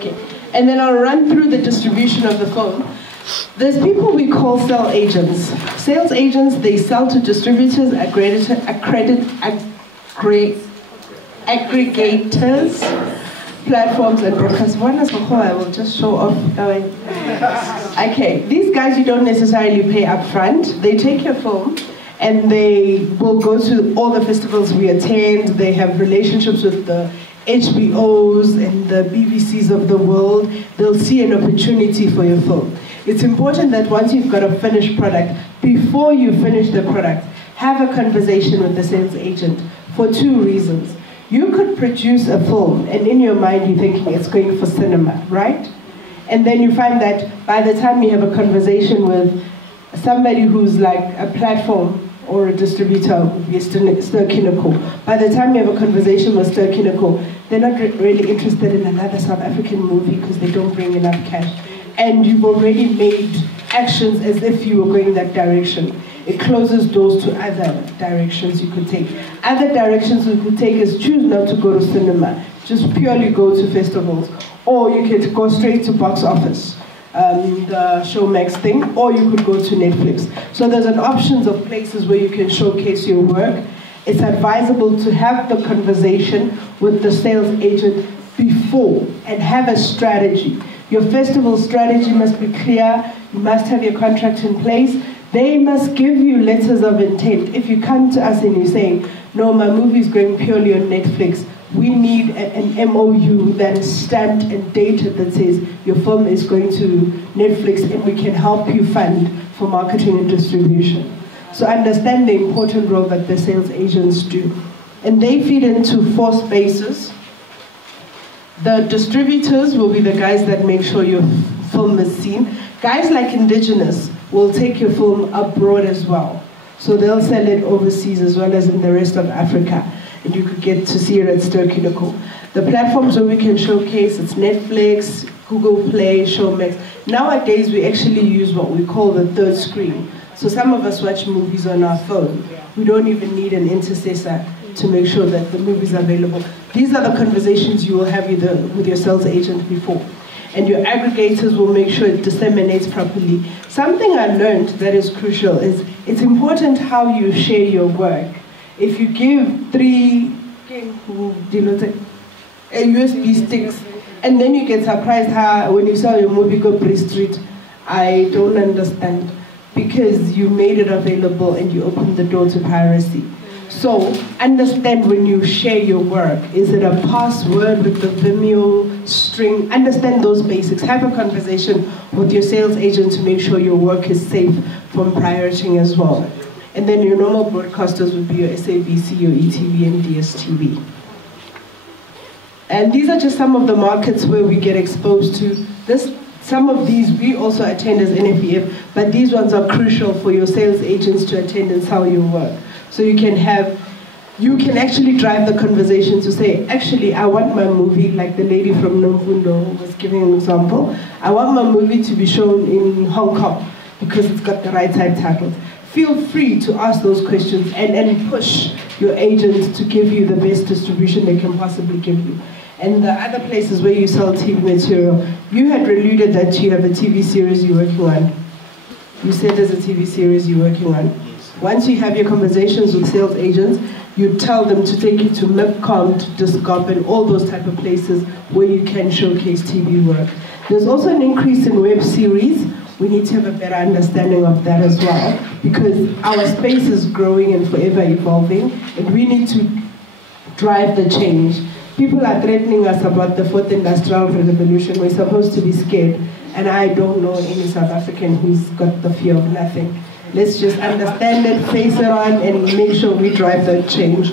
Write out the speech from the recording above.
Okay. And then I'll run through the distribution of the film. There's people we call sales agents. Sales agents, they sell to distributors, aggregators, platforms, and broadcasters. I will just show off. Okay, these guys you don't necessarily pay up front. They take your film and they will go to all the festivals we attend. They have relationships with the HBOs and the BBCs of the world. They'll see an opportunity for your film. It's important that once you've got a finished product, before you finish the product, have a conversation with the sales agent for two reasons. You could produce a film, and in your mind you're thinking it's going for cinema, right? And then you find that by the time you have a conversation with somebody who's like a platform or a distributor, Ster-Kinekor, by the time you have a conversation with Ster-Kinekor, they're not really interested in another South African movie because they don't bring enough cash. And you've already made actions as if you were going that direction. It closes doors to other directions you could take. Other directions you could take is choose not to go to cinema, just purely go to festivals. Or you could go straight to box office, the Showmax thing, or you could go to Netflix. So there's an options of places where you can showcase your work. It's advisable to have the conversation with the sales agent before and have a strategy. Your festival strategy must be clear. You must have your contract in place. They must give you letters of intent. If you come to us and you're saying, no, my movie is going purely on Netflix, we need an MOU that is stamped and dated that says your film is going to Netflix and we can help you fund for marketing and distribution. So understand the important role that the sales agents do. And they feed into four spaces. The distributors will be the guys that make sure your film is seen. Guys like Indigenous will take your film abroad as well. So they'll sell it overseas as well as in the rest of Africa. And you could get to see it at Ster-Kinekor. The platforms where we can showcase, it's Netflix, Google Play, Showmax. Nowadays we actually use what we call the third screen. So some of us watch movies on our phone. We don't even need an intercessor to make sure that the movie's available. These are the conversations you will have with your sales agent before. And your aggregators will make sure it disseminates properly. Something I learned that is crucial is it's important how you share your work. If you give 3 USB sticks, and then you get surprised how when you saw your movie go pre-street, I don't understand. Because you made it available and you opened the door to piracy. So understand when you share your work. Is it a password with the Vimeo string? Understand those basics. Have a conversation with your sales agent to make sure your work is safe from pirating as well. And then your normal broadcasters would be your SABC, your ETV, and DSTV. And these are just some of the markets where we get exposed to this. Some of these we also attend as NFVF, but these ones are crucial for your sales agents to attend and sell your work. So you can actually drive the conversation to say, actually, I want my movie, like the lady from Nomfundo was giving an example, I want my movie to be shown in Hong Kong because it's got the right subtitles. Feel free to ask those questions and push your agents to give you the best distribution they can possibly give you. And the other places where you sell TV material, you had alluded that you have a TV series you're working on. You said there's a TV series you're working on. Once you have your conversations with sales agents, you tell them to take you to MIPCOM, to Discop, and all those type of places where you can showcase TV work. There's also an increase in web series. We need to have a better understanding of that as well, because our space is growing and forever evolving, and we need to drive the change. People are threatening us about the 4th Industrial Revolution. We're supposed to be scared, and I don't know any South African who's got the fear of nothing. Let's just understand it, face it on, and make sure we drive that change.